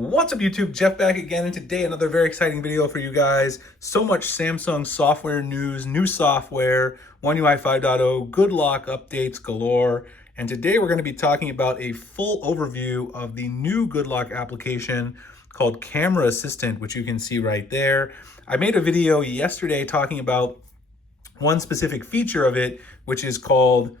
What's up YouTube, Jeff back again, and today another very exciting video for you guys. So much Samsung software news, new software, One UI 5.0, good lock updates galore. And today we're going to be talking about a full overview of the new good lock application called Camera Assistant, which you can see right there. I made a video yesterday talking about one specific feature of it, which is called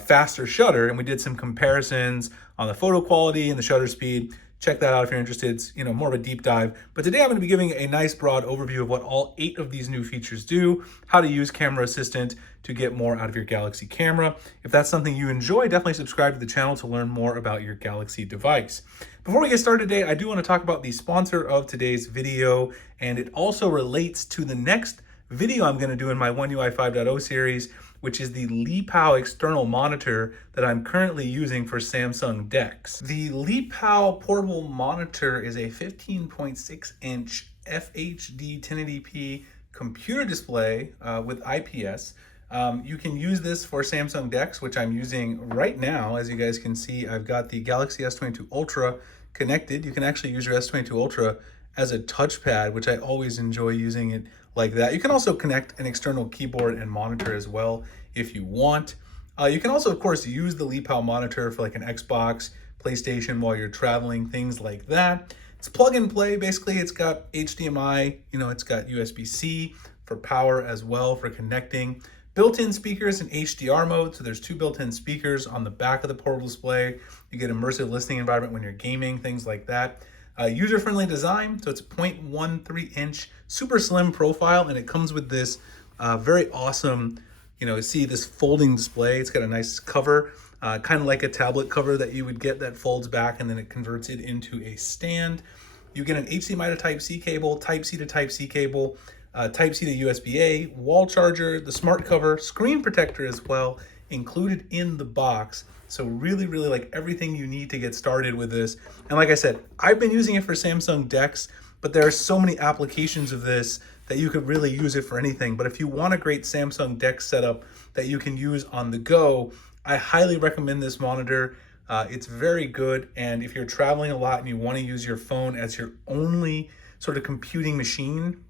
faster shutter, and we did some comparisons on the photo quality and the shutter speed. Check that out if you're interested. It's more of a deep dive. But today I'm going to be giving a nice broad overview of what all 8 of these new features do, how to use Camera Assistant to get more out of your Galaxy camera. If that's something you enjoy, definitely subscribe to the channel to learn more about your Galaxy device. Before we get started today, I do want to talk about the sponsor of today's video, and it also relates to the next video I'm going to do in my One UI 5.0 series, which is the Lepow external monitor that I'm currently using for Samsung DeX. The Lepow portable monitor is a 15.6-inch FHD 1080p computer display with IPS. You can use this for Samsung DeX, which I'm using right now. As you guys can see, I've got the Galaxy S22 Ultra connected. You can actually use your S22 Ultra as a touchpad, which I always enjoy using it like that. You can also connect an external keyboard and monitor as well if you want. You can also, of course, use the Lepow monitor for like an Xbox, PlayStation while you're traveling, things like that. It's plug and play. Basically, it's got HDMI, it's got USB-C for power as well for connecting. Built-in speakers in HDR mode, so there's 2 built-in speakers on the back of the portable display. You get immersive listening environment when you're gaming, things like that. User-friendly design, so it's a 0.13-inch super slim profile, and it comes with this very awesome, see this folding display. It's got a nice cover, kind of like a tablet cover that you would get that folds back and then it converts it into a stand. You get an HDMI to Type-C cable, Type-C to Type-C cable, Type-C to USB-A, wall charger, the smart cover, screen protector as well, included in the box. So really, really like everything you need to get started with this. And like I said, I've been using it for Samsung DeX, but there are so many applications of this that you could really use it for anything. But if you want a great Samsung DeX setup that you can use on the go, I highly recommend this monitor. It's very good. And if you're traveling a lot and you want to use your phone as your only sort of computing machine,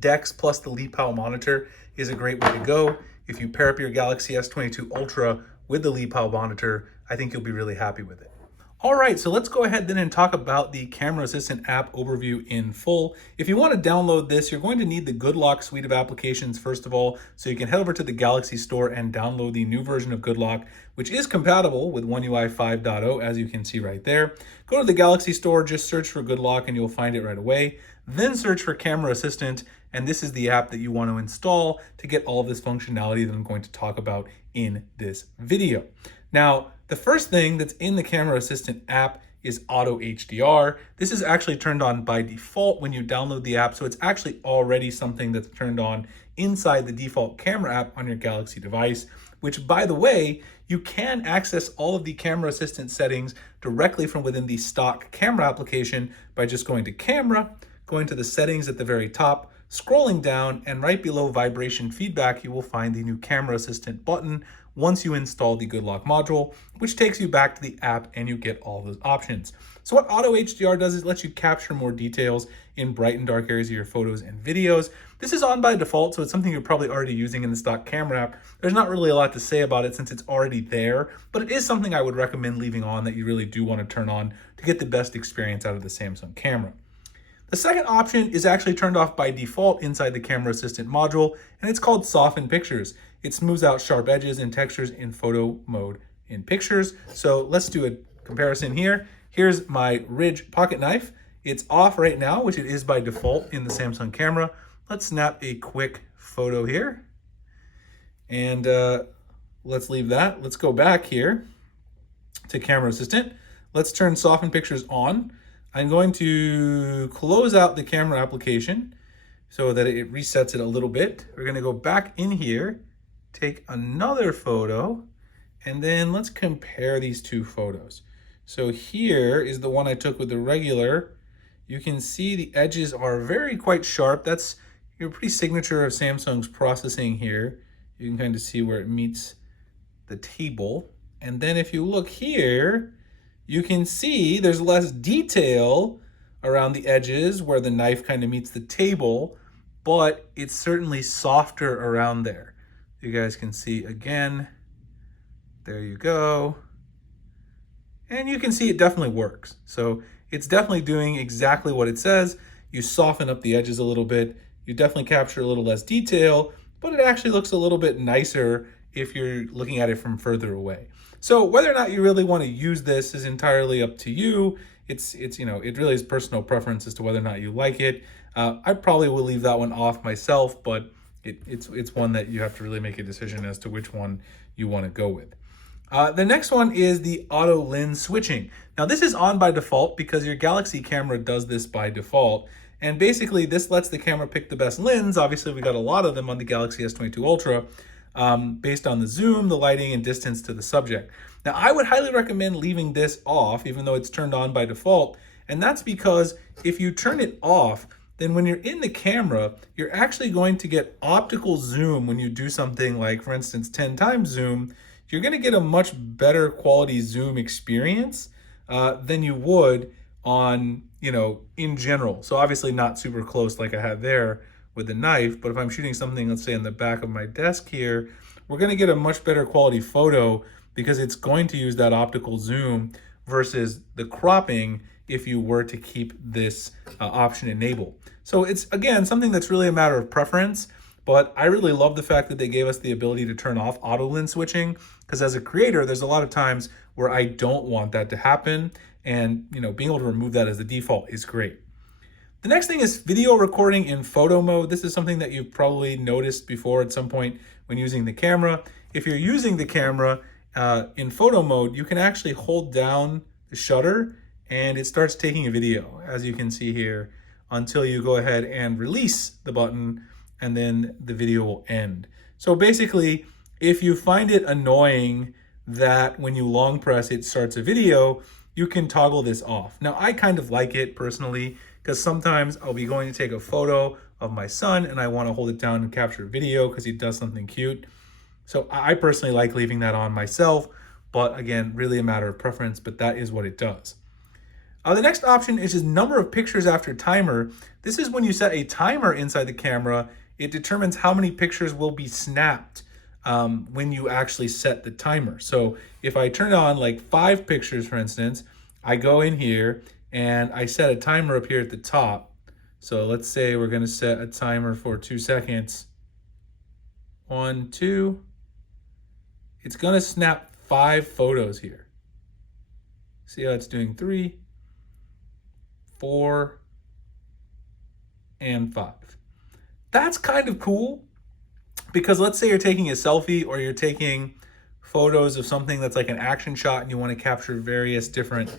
DeX plus the Lepow monitor is a great way to go. If you pair up your Galaxy S22 Ultra with the Lepow monitor, I think you'll be really happy with it. All right, so let's go ahead then and talk about the Camera Assistant app overview in full. If you want to download this, you're going to need the Good Lock suite of applications first of all, so you can head over to the Galaxy Store and download the new version of Good Lock, which is compatible with One UI 5.0, as you can see right there. Go to the Galaxy Store, just search for Good Lock and you'll find it right away. Then search for Camera Assistant, and this is the app that you want to install to get all of this functionality that I'm going to talk about in this video. Now, the first thing that's in the Camera Assistant app is Auto HDR. This is actually turned on by default when you download the app, so it's actually already something that's turned on inside the default camera app on your Galaxy device, which, by the way, you can access all of the Camera Assistant settings directly from within the stock camera application by just going to Camera, going to the settings at the very top, scrolling down, and right below vibration feedback, you will find the new Camera Assistant button once you install the Good Lock module, which takes you back to the app and you get all those options. So what Auto HDR does is it lets you capture more details in bright and dark areas of your photos and videos. This is on by default, so it's something you're probably already using in the stock camera app. There's not really a lot to say about it since it's already there, but it is something I would recommend leaving on that you really do want to turn on to get the best experience out of the Samsung camera. The second option is actually turned off by default inside the Camera Assistant module, and it's called Soften Pictures. It smooths out sharp edges and textures in photo mode in pictures. So let's do a comparison here. Here's my Ridge pocket knife. It's off right now, which it is by default in the Samsung camera. Let's snap a quick photo here. And let's leave that. Let's go back here to Camera Assistant. Let's turn Soften Pictures on. I'm going to close out the camera application so that it resets it a little bit. We're going to go back in here, take another photo, and then let's compare these 2 photos. So here is the one I took with the regular. You can see the edges are quite sharp. That's your pretty signature of Samsung's processing here. You can kind of see where it meets the table. And then if you look here, you can see there's less detail around the edges where the knife kind of meets the table, but it's certainly softer around there. You guys can see again, there you go. And you can see it definitely works. So it's definitely doing exactly what it says. You soften up the edges a little bit. You definitely capture a little less detail, but it actually looks a little bit nicer if you're looking at it from further away. So whether or not you really want to use this is entirely up to you. It's you know, it really is personal preference as to whether or not you like it. I probably will leave that one off myself, but it's one that you have to really make a decision as to which one you want to go with. The next one is the auto lens switching. Now this is on by default because your Galaxy camera does this by default. And basically this lets the camera pick the best lens. Obviously we got a lot of them on the Galaxy S22 Ultra based on the zoom, the lighting, and distance to the subject. Now I would highly recommend leaving this off even though it's turned on by default. And that's because if you turn it off, then when you're in the camera, you're actually going to get optical zoom when you do something like, for instance, 10 times zoom. You're going to get a much better quality zoom experience than you would on, you know, in general. So obviously not super close like I had there with the knife, but if I'm shooting something, let's say in the back of my desk here, we're going to get a much better quality photo because it's going to use that optical zoom versus the cropping if you were to keep this option enabled. So it's, again, something that's really a matter of preference. But I really love the fact that they gave us the ability to turn off auto lens switching, because as a creator, there's a lot of times where I don't want that to happen. And, you know, being able to remove that as the default is great. The next thing is video recording in photo mode. This is something that you've probably noticed before at some point when using the camera. If you're using the camera in photo mode, you can actually hold down the shutter and it starts taking a video, as you can see here, until you go ahead and release the button, and then the video will end. So basically, if you find it annoying that when you long press it starts a video, you can toggle this off. Now I kind of like it personally because sometimes I'll be going to take a photo of my son and I want to hold it down and capture a video because he does something cute. So I personally like leaving that on myself, but again, really a matter of preference, but that is what it does. The next option is just number of pictures after timer. This is when you set a timer inside the camera. It determines how many pictures will be snapped when you actually set the timer. So if I turn on like 5 pictures, for instance, I go in here and I set a timer up here at the top. So let's say we're gonna set a timer for 2 seconds. 1, 2. It's gonna snap 5 photos here. See how it's doing 3, 4, and 5. That's kind of cool because let's say you're taking a selfie or you're taking photos of something that's like an action shot and you want to capture various different,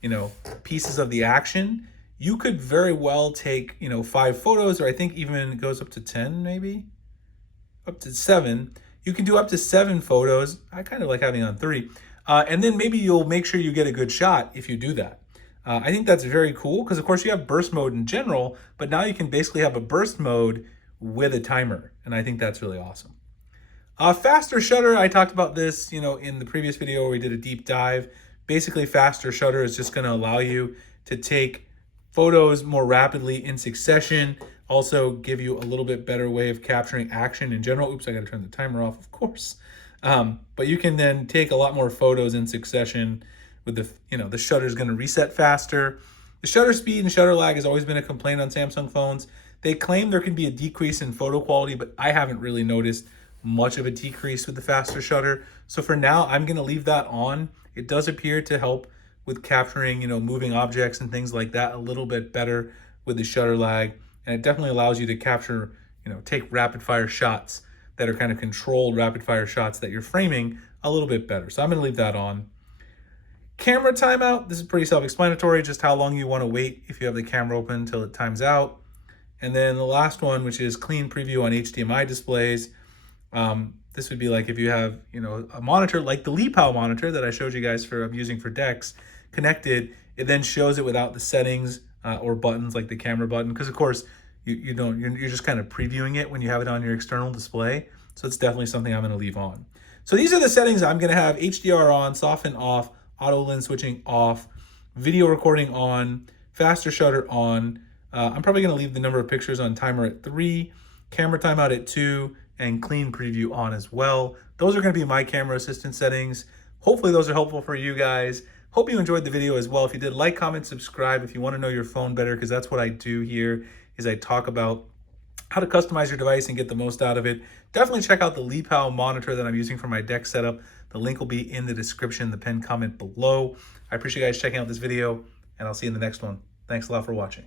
you know, pieces of the action. You could very well take, you know, 5 photos, or I think even it goes up to 10, maybe up to 7. You can do up to 7 photos. I kind of like having on 3. And then maybe you'll make sure you get a good shot if you do that. I think that's very cool because of course you have burst mode in general, but now you can basically have a burst mode with a timer, and I think that's really awesome. Faster shutter, I talked about this, you know, in the previous video where we did a deep dive. Basically, faster shutter is just going to allow you to take photos more rapidly in succession, also give you a little bit better way of capturing action in general. Oops, I got to turn the timer off, of course. But you can then take a lot more photos in succession with the, you know, the shutter is going to reset faster. The shutter speed and shutter lag has always been a complaint on Samsung phones. They claim there can be a decrease in photo quality, but I haven't really noticed much of a decrease with the faster shutter. So for now, I'm going to leave that on. It does appear to help with capturing, you know, moving objects and things like that a little bit better with the shutter lag. And it definitely allows you to capture, you know, take rapid fire shots that are kind of controlled rapid fire shots that you're framing a little bit better. So I'm going to leave that on. Camera timeout. This is pretty self-explanatory, just how long you want to wait if you have the camera open until it times out. And then the last one, which is clean preview on HDMI displays. This would be like if you have, you know, a monitor like the Lepow monitor that I showed you guys for I'm using for DeX connected. It then shows it without the settings or buttons like the camera button, because of course you're just kind of previewing it when you have it on your external display. So it's definitely something I'm going to leave on. So these are the settings I'm going to have: HDR on, soften off, auto lens switching off, video recording on, faster shutter on. I'm probably going to leave the number of pictures on timer at 3, camera timeout at 2, and clean preview on as well. Those are going to be my camera assistant settings. Hopefully those are helpful for you guys. Hope you enjoyed the video as well. If you did, like, comment, subscribe if you want to know your phone better, because that's what I do here, is I talk about how to customize your device and get the most out of it. Definitely check out the Lepow monitor that I'm using for my deck setup. The link will be in the description, the pinned comment below. I appreciate you guys checking out this video, and I'll see you in the next one. Thanks a lot for watching.